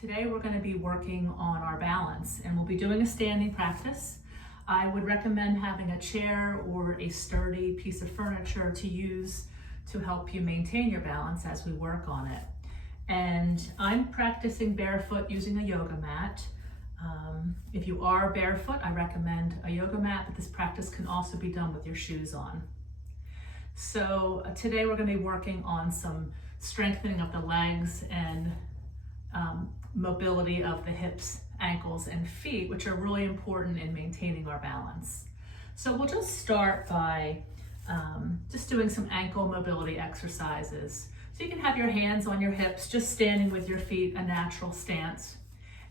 Today we're going to be working on our balance, and we'll be doing a standing practice. I would recommend having a chair or a sturdy piece of furniture to use to help you maintain your balance as we work on it. And I'm practicing barefoot using a yoga mat. If you are barefoot, I recommend a yoga mat, but this practice can also be done with your shoes on. So today we're going to be working on some strengthening of the legs and mobility of the hips, ankles, and feet, which are really important in maintaining our balance. So we'll just start by just doing some ankle mobility exercises. So you can have your hands on your hips, just standing with your feet, a natural stance.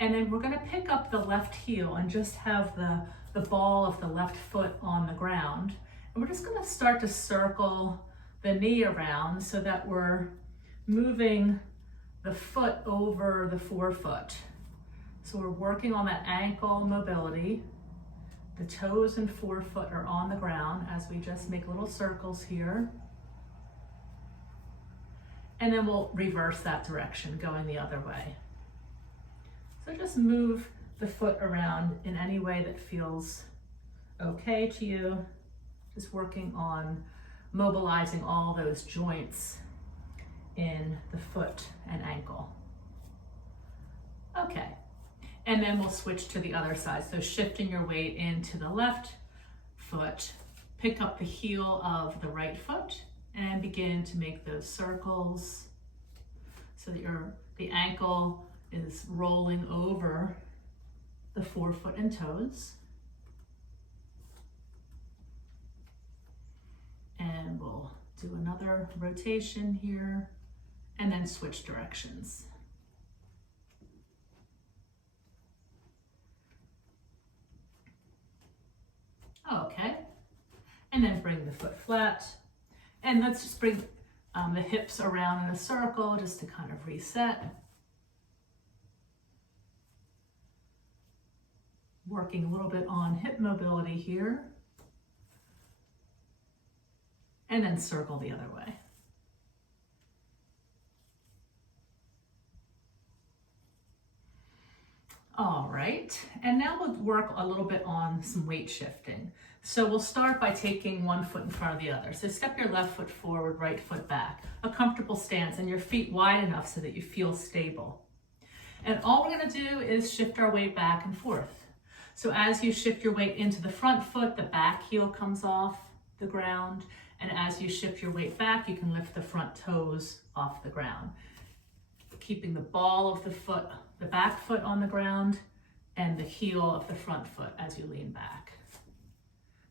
And then we're going to pick up the left heel and just have the ball of the left foot on the ground. And we're just going to start to circle the knee around so that we're moving the foot over the forefoot. So we're working on that ankle mobility. The toes and forefoot are on the ground as we just make little circles here. And then we'll reverse that direction, going the other way. So just move the foot around in any way that feels okay to you. Just working on mobilizing all those joints in the foot and ankle. Okay, and then we'll switch to the other side. So shifting your weight into the left foot, pick up the heel of the right foot and begin to make those circles so that the ankle is rolling over the forefoot and toes. And we'll do another rotation here and then switch directions. Okay, and then bring the foot flat. And let's just bring the hips around in a circle just to kind of reset. Working a little bit on hip mobility here. And then circle the other way. All right, and now we'll work a little bit on some weight shifting. So we'll start by taking one foot in front of the other. So step your left foot forward, right foot back. A comfortable stance and your feet wide enough so that you feel stable. And all we're gonna do is shift our weight back and forth. So as you shift your weight into the front foot, the back heel comes off the ground. And as you shift your weight back, you can lift the front toes off the ground. Keeping the ball of the foot, the back foot on the ground, and the heel of the front foot as you lean back.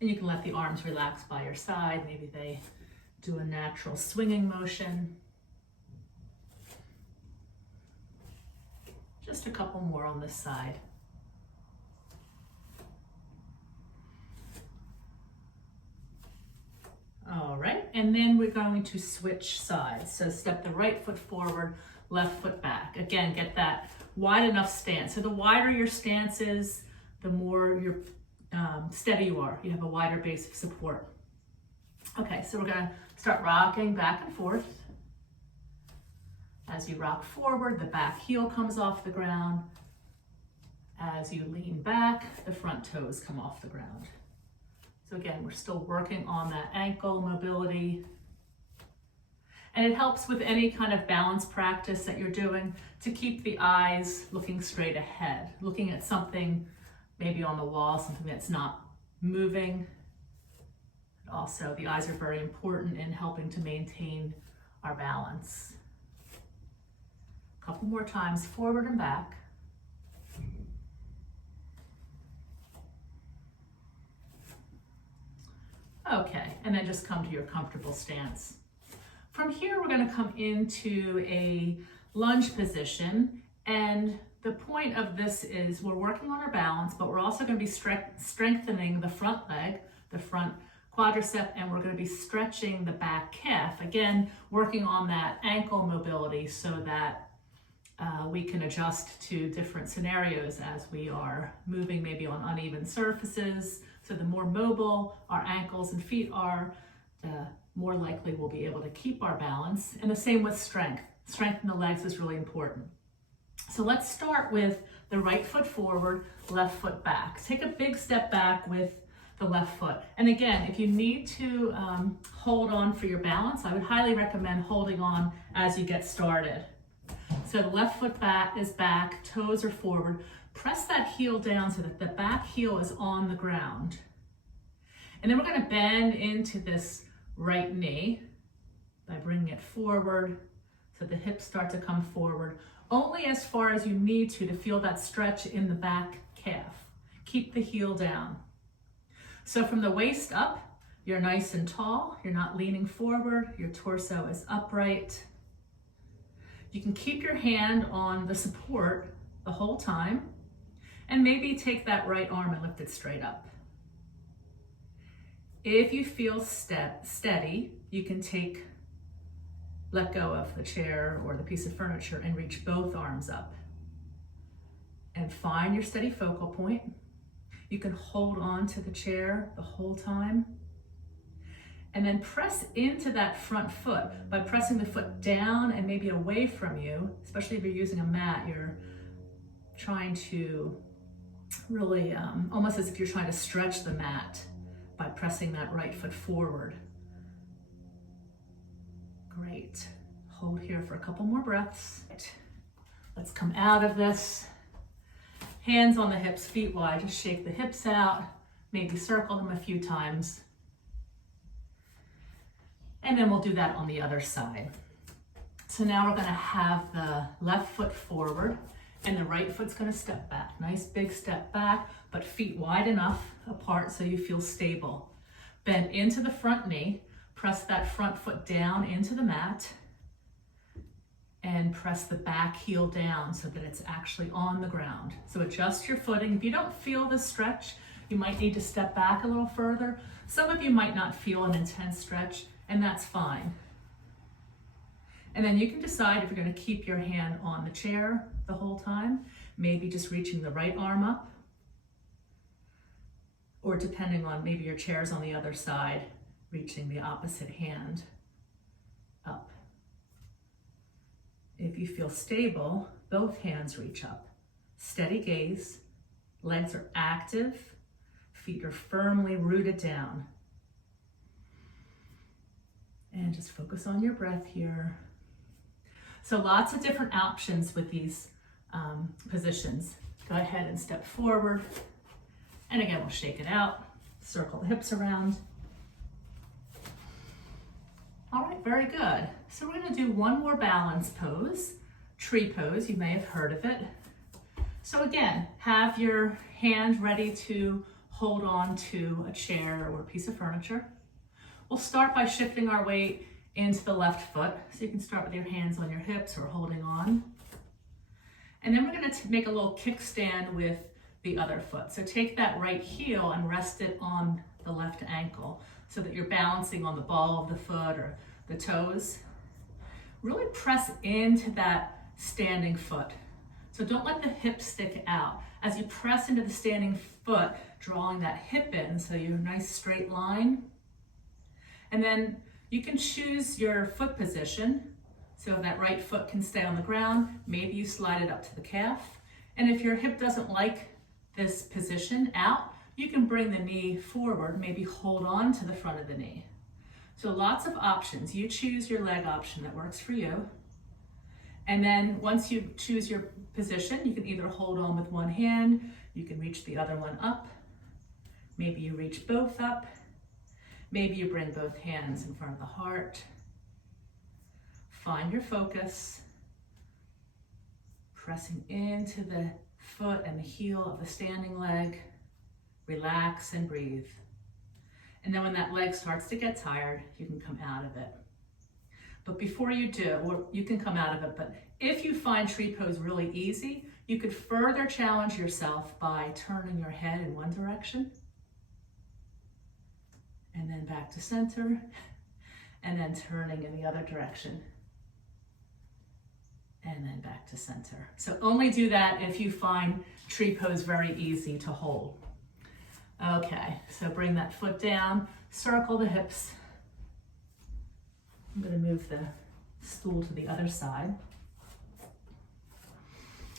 And you can let the arms relax by your side. Maybe they do a natural swinging motion. Just a couple more on this side. All right, and then we're going to switch sides. So step the right foot forward, left foot back. Again, get that wide enough stance. So the wider your stance is, the more steady you are. You have a wider base of support. Okay, so we're gonna start rocking back and forth. As you rock forward, the back heel comes off the ground. As you lean back, the front toes come off the ground. So again, we're still working on that ankle mobility. And it helps with any kind of balance practice that you're doing to keep the eyes looking straight ahead, looking at something maybe on the wall, something that's not moving. Also, the eyes are very important in helping to maintain our balance. A couple more times, forward and back. Okay, and then just come to your comfortable stance. From here, we're going to come into a lunge position, and the point of this is we're working on our balance, but we're also going to be strengthening the front leg, the front quadricep, and we're going to be stretching the back calf. Again, working on that ankle mobility so that we can adjust to different scenarios as we are moving maybe on uneven surfaces. So the more mobile our ankles and feet are, the more likely we'll be able to keep our balance. And the same with strength. Strength in the legs is really important. So let's start with the right foot forward, left foot back. Take a big step back with the left foot. And again, if you need to hold on for your balance, I would highly recommend holding on as you get started. So the left foot back is back, toes are forward. Press that heel down so that the back heel is on the ground. And then we're going to bend into this right knee by bringing it forward so the hips start to come forward, only as far as you need to feel that stretch in the back calf. Keep the heel down. So from the waist up, you're nice and tall. You're not leaning forward. Your torso is upright. You can keep your hand on the support the whole time, and maybe take that right arm and lift it straight up. If you feel steady, you can let go of the chair or the piece of furniture and reach both arms up. And find your steady focal point. You can hold on to the chair the whole time. And then press into that front foot by pressing the foot down and maybe away from you, especially if you're using a mat. You're trying to really, almost as if you're trying to stretch the mat by pressing that right foot forward. Great. Hold here for a couple more breaths. Let's come out of this. Hands on the hips, feet wide. Just shake the hips out. Maybe circle them a few times. And then we'll do that on the other side. So now we're going to have the left foot forward and the right foot's going to step back. Nice big step back, but feet wide enough apart so you feel stable. Bend into the front knee. Press that front foot down into the mat and press the back heel down so that it's actually on the ground. So adjust your footing. If you don't feel the stretch, you might need to step back a little further. Some of you might not feel an intense stretch, and that's fine. And then you can decide if you're going to keep your hand on the chair the whole time, maybe just reaching the right arm up, or depending on maybe your chair's on the other side, reaching the opposite hand up. If you feel stable, both hands reach up. Steady gaze, legs are active, feet are firmly rooted down. And just focus on your breath here. So lots of different options with these positions. Go ahead and step forward. And again, we'll shake it out, circle the hips around. All right, very good. So we're going to do one more balance pose, tree pose. You may have heard of it. So again, have your hand ready to hold on to a chair or a piece of furniture. We'll start by shifting our weight into the left foot. So you can start with your hands on your hips or holding on. And then we're going to make a little kickstand with the other foot. So take that right heel and rest it on the left ankle so that you're balancing on the ball of the foot or the toes. Really press into that standing foot. So don't let the hip stick out. As you press into the standing foot, drawing that hip in so you're a nice straight line. And then you can choose your foot position so that right foot can stay on the ground. Maybe you slide it up to the calf. And if your hip doesn't like this position out, you can bring the knee forward, maybe hold on to the front of the knee. So lots of options. You choose your leg option that works for you. And then once you choose your position, you can either hold on with one hand, you can reach the other one up. Maybe you reach both up. Maybe you bring both hands in front of the heart. Find your focus. Pressing into the foot and the heel of the standing leg. Relax and breathe. And then when that leg starts to get tired, you can come out of it. But before you do, or you can come out of it, but if you find tree pose really easy, you could further challenge yourself by turning your head in one direction, and then back to center, and then turning in the other direction, and then back to center. So only do that if you find tree pose very easy to hold. Okay, so bring that foot down, circle the hips. I'm going to move the stool to the other side.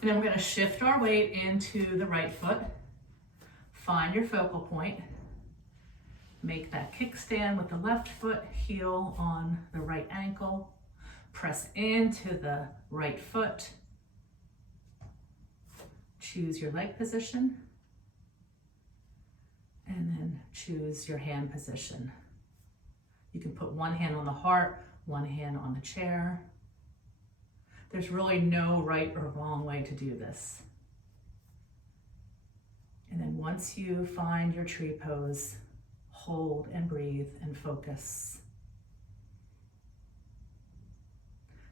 And then we're going to shift our weight into the right foot. Find your focal point. Make that kickstand with the left foot, heel on the right ankle. Press into the right foot. Choose your leg position. And then choose your hand position. You can put one hand on the heart, one hand on the chair. There's really no right or wrong way to do this. And then once you find your tree pose, hold and breathe and focus.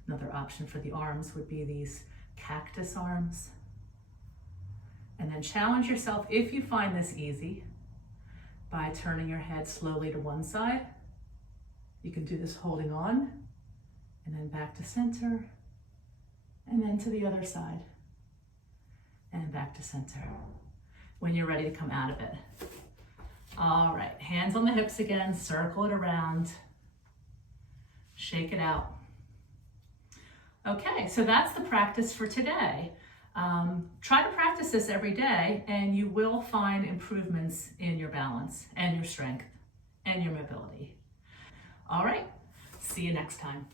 Another option for the arms would be these cactus arms. And then challenge yourself, if you find this easy, by turning your head slowly to one side. You can do this holding on, and then back to center, and then to the other side, and back to center, when you're ready to come out of it. All right, hands on the hips again, circle it around, shake it out. Okay, so that's the practice for today. Try to practice this every day, and you will find improvements in your balance and your strength and your mobility. All right, see you next time.